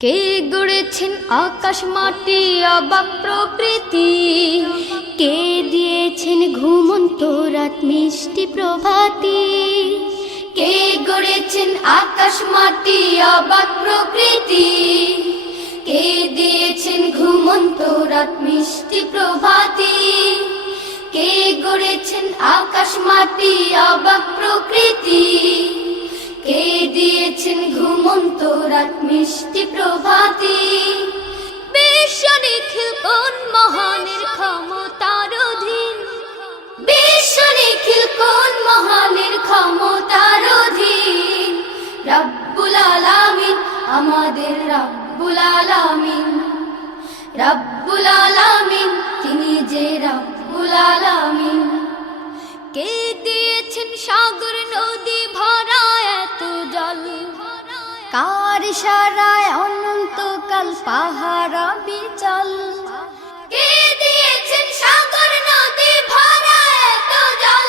কে গড়েছেন আকাশ মাটি অবাক প্রকৃতি, কে দিয়েছেন ঘুমন্ত রাত মিষ্টি প্রভাতি। কে গড়েছেন আকাশ মাটি অবাক প্রকৃতি, কে দিয়েছেন ঘুমন্ত রাত মিষ্টি প্রভাতি। কে গড়েছেন আকাশ মাটি অবাক প্রকৃতি, কে দিয়েছেন ঘুমন্ত রাত মিষ্টি প্রভাতি। বিশ্ব নিখিল কোন মহানের ক্ষমতার অধীন, বিশ্ব নিখিল কোন মহানের ক্ষমতার অধীন। রব্বুল আলামিন আমাদের রব্বুল আলামিন, রব্বুল আলামিন তিনি যে রব্বুল আলামিন। কে দিয়েছেন সাগর নদী ভরা এত জল, কার ইশারায় অনন্তকাল পাহাড় বিচল। কে দিয়েছেন সাগর নদী ভরা এত জল,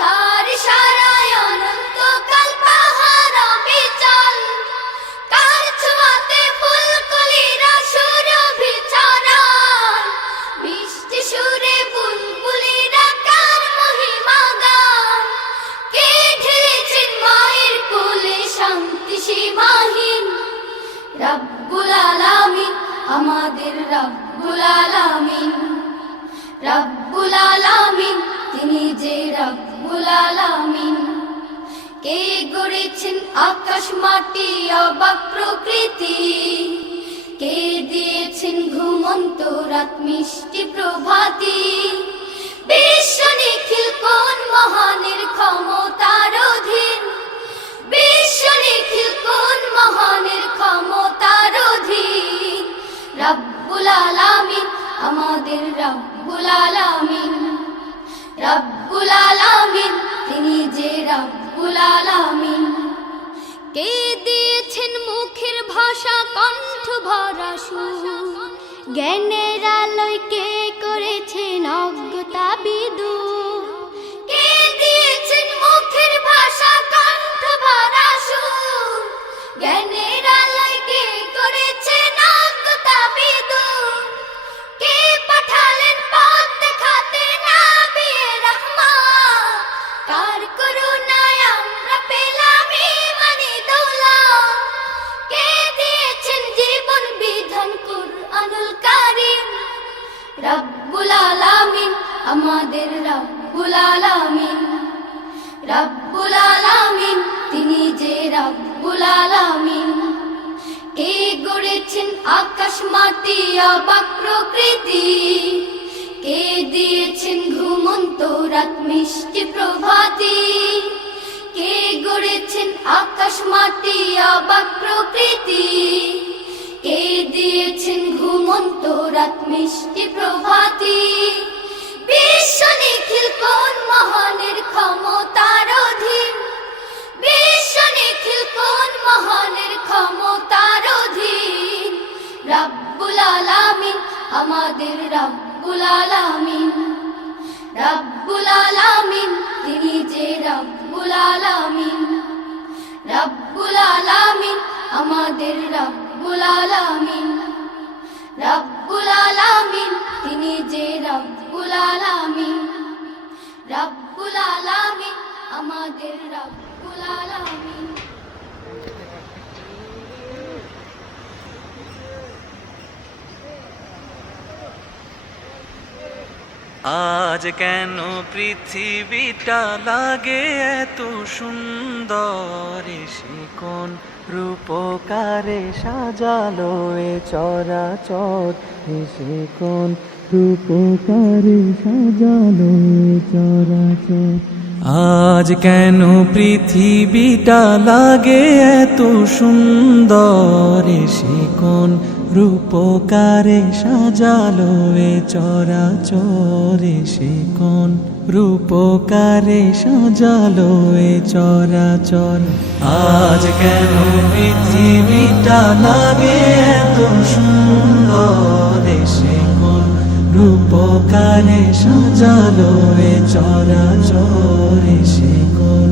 কার ইশারায় অনন্তকাল পাহাড় বিচল। কার ছোঁয়াতে ফুলকলিরা সুরভি ছড়ায়, মিষ্টি সুরে বুলবুলিরা কার মহিমা গায়। কে ঢেলেছেন মায়ের কোলে শান্তি সীমাহীন, রব্বুল আলামিন আমাদের রব্বুল আলামিন, রব্বুল আলামিন তিনি যে রব্বুল আলামিন। কে গড়েছেন আকাশ মাটি অবাক প্রকৃতি, কে দিয়েছেন ঘুমন্ত রাত মিষ্টি প্রভাতি। বিশ্ব নিখিল কোন মহানের ক্ষমতার অধীন, বিশ্ব নিখিল কোন মহানের ক্ষমতার অধীন। রব্বুল আলামিন আমাদের রব্বুল আলামিন, রব্বুল আলামিন তিনি যে রব্বুল আলামিন। কে দিয়েছেন মুখের ভাষা কণ্ঠ ভরা সুর, জ্ঞানের আলোয় কে করেছেন অজ্ঞতা বিদূর। কে দিয়েছেন মুখের ভাষা কণ্ঠ ভরা সুর, জ্ঞানের আলোয় কে করেছেন অজ্ঞতা বিদূর। কে পাঠালেন পথ দেখাতে নবিয়ে রহমত, কার করুণায় আমরা পেলাম ঈমানি দৌলত। কে দিয়েছেন জীবন বিধান কুরআনুল কারীম, রব্বুল আলামিন আমাদের রব্বুল আলামিন, রব্বুল আলামিন তিনি যে রব্বুল আলামিন। কে গড়েছেন আকাশ মাটি অবাক প্রকৃতি, কে দিয়েছেন ঘুমন্ত রাত মিষ্টি প্রভাতি। কে গড়েছেন আকাশ মাটি অবাক প্রকৃতি, কে দিয়েছেন ঘুমন্ত রাত মিষ্টি প্রভাতি। বিশ্ব নিখিল কোন মহানের ক্ষমতার অধীন, বিশ্ব নিখিল কোন মহানের ক্ষমতার অধীন। রব্বুল আলামিন আমাদের রব্বুল আলামিন, রব্বুল আলামিন তিনি যে রব্বুল আলামিন, রব্বুল আলামিন আমাদের রব্বুল আলামিন, রব্বুল আলামিন তিনি যে রব্বুল আলামিন, রব্বুল আলামিন আমাদের রব্বুল আলামিন। আজ কেন পৃথিবীটা লাগে এত সুন্দর, সে কোন রূপকারে সাজালো এ চরাচর, সে কোন রূপকারে সাজালো এ চরাচর। আজ কেন পৃথিবীটা লাগে এত সুন্দর, সে কোন রূপকারে সাজালো এ চরাচর, সে কোন রূপকারে সাজালো এ চরাচর। আজ কেন পৃথিবীটা লাগে এত সুন্দর, সে কোন রূপকারে সাজালো এ চরাচর, সে কোন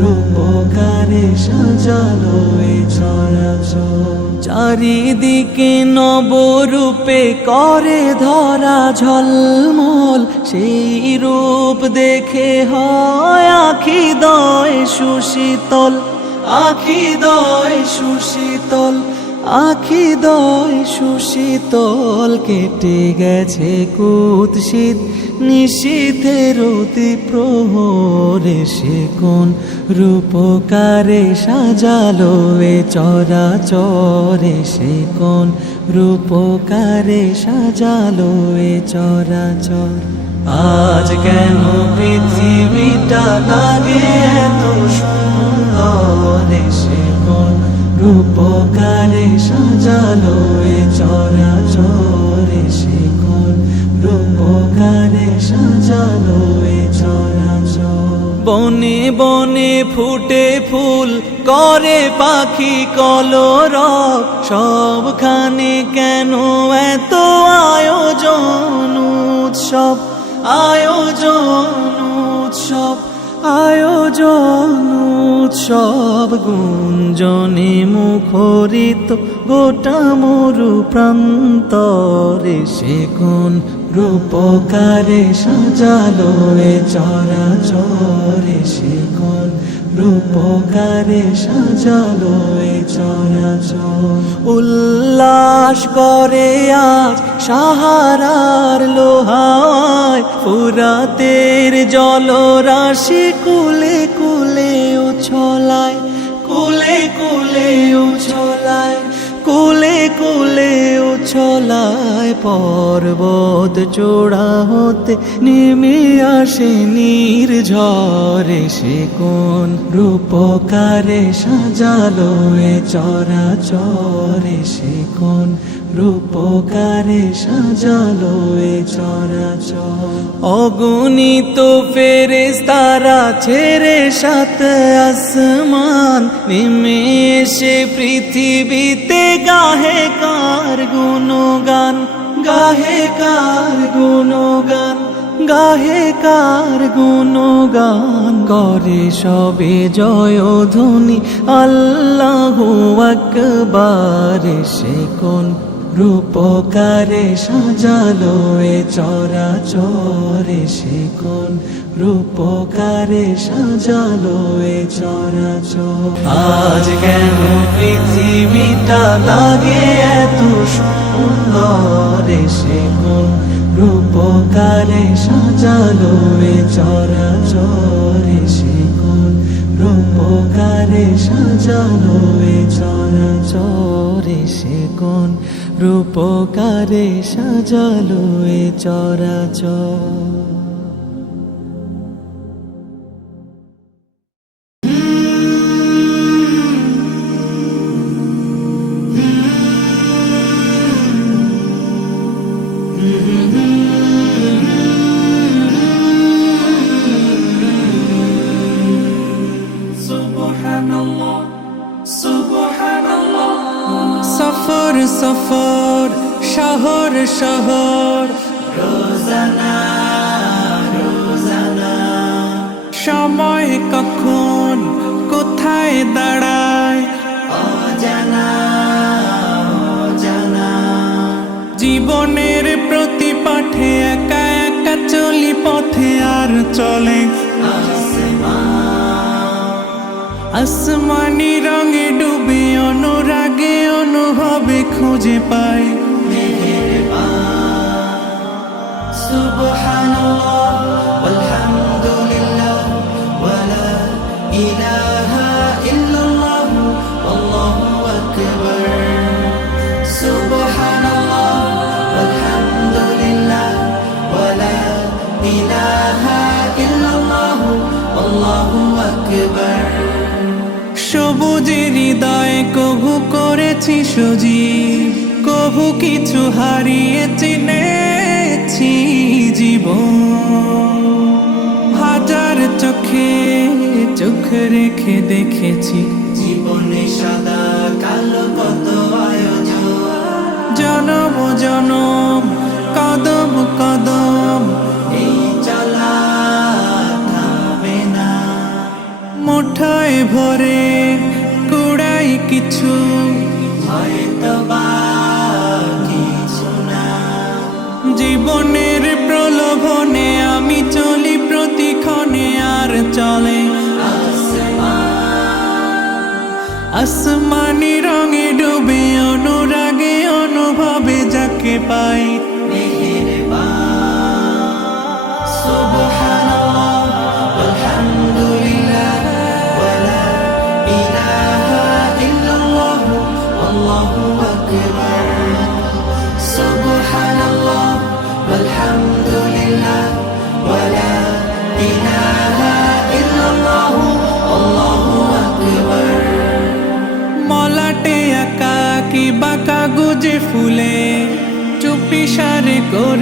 রূপকারে সাজালো এ চরাচর। চারিদিকে নবরূপে করে ধরা ঝলমল, সেই রূপ দেখে হয় আখি দয় সুশীতল, আখি দয় সুশীতল, আখি দয় সুশীতল। কেটে গেছে কুৎসিত নিশীথের অতি প্রহরে, সে কোন রূপকারে সাজালো এ চরাচরে, সে কোন রূপকারে সাজালো এ চরাচর। আজ কেন পৃথিবীটা লাগে এত সুন্দর, সে কোন রূপকারে সাজালো এ চরাচরে, সে কোন রূপকারে সাজালো এ চরাচর। বনে বনে ফুটে ফুল করে পাখি কলরব, সবখানে কেন এত আয়োজন উৎসব, আয়োজন উৎসব, আয়োজন উৎসব। গুঞ্জনে মুখরিত গোটা মরু প্রান্তরে, সে কোন রূপকারে সাজালো এ চরাচরে, সে কোন রূপকারে সাজালো এ চরাচর। উল্লাস করে আজ সাহারার লোহায়, ফুরাতের জলরাশি কুলে কুলে উছলায়, কুলে কুলে উছলায়, কুলে কুলে উছলায়। পর্বত চূড়া হতে নেমে আসে নির্ঝরে, সে কোন রূপকারে সাজালো এ চরাচরে, সে কোন রূপকারে সাজালো এ চরাচর। অগণিত ফেরেশতারা ছেড়ে সাত আসমান, নেমে এসে পৃথিবীতে গাহে কার গুণগান, গাহে কার গুণগান, গাহে কার গুণগান। করে সবে জয়ধ্বনি আল্লাহু আকবার, সে কোন রূপকারে সাজালো এ চরাচরে, সে কোন রূপকারে সাজালো এ চরাচর। আজ কেন পৃথিবীটা লাগে এত সুন্দর, সে কোন রূপকারে সাজালো এ চরাচরে, সে কোন রূপকারে সাজালো এ চরাচরে, সে কোন রূপকারে সাজালো এ চরাচর। সফর সফর শহর শহর, রোজানা রোজানা, সময় কখন কোথায় দাঁড়ায় অজানা অজানা। জীবনের প্রতি পাঠে একা একা চলি পথে, আর চলে আসমানি রঙে ডুবে, অনুরাগে অনুভবে খুঁজে পাই সুবহানাল্লাহ ওয়ালহামদুলিল্লাহ ওয়ালা ইলাহা ইল্লাল্লাহ আল্লাহু আকবার। সুবহানাল্লাহ ওয়ালহামদুলিল্লাহ ওয়ালা ইলাহা ইল্লাল্লাহ আল্লাহু আকবার। সবুজের হৃদয়ে কভু করেছি সজীব, কভু কিছু হারিয়ে চিনেছি জীবন। হাজার চোখে চোখ রেখে দেখেছি জীবনে সাদা কালো কত আয়োজন। জনম জনম কদম কদম এই চলা থামে না। মুঠায় ভরে কুড়াই কিছু আসমানি রঙে ডুবে অনুরাগে অনুভবে যাকে পাই সুবহানাল্লাহ আলহামদুলিল্লাহ ওয়ালা ইলাহা ইল্লাল্লাহ আল্লাহু আকবার সুবহানাল্লাহ আলহামদুলিল্লাহ ওয়ালা ইলাহা ইল্লাল্লাহ আল্লাহু আকবার মলাটে আঁকা কি বাঁকা গুজে ফুলে চুপি সারে করে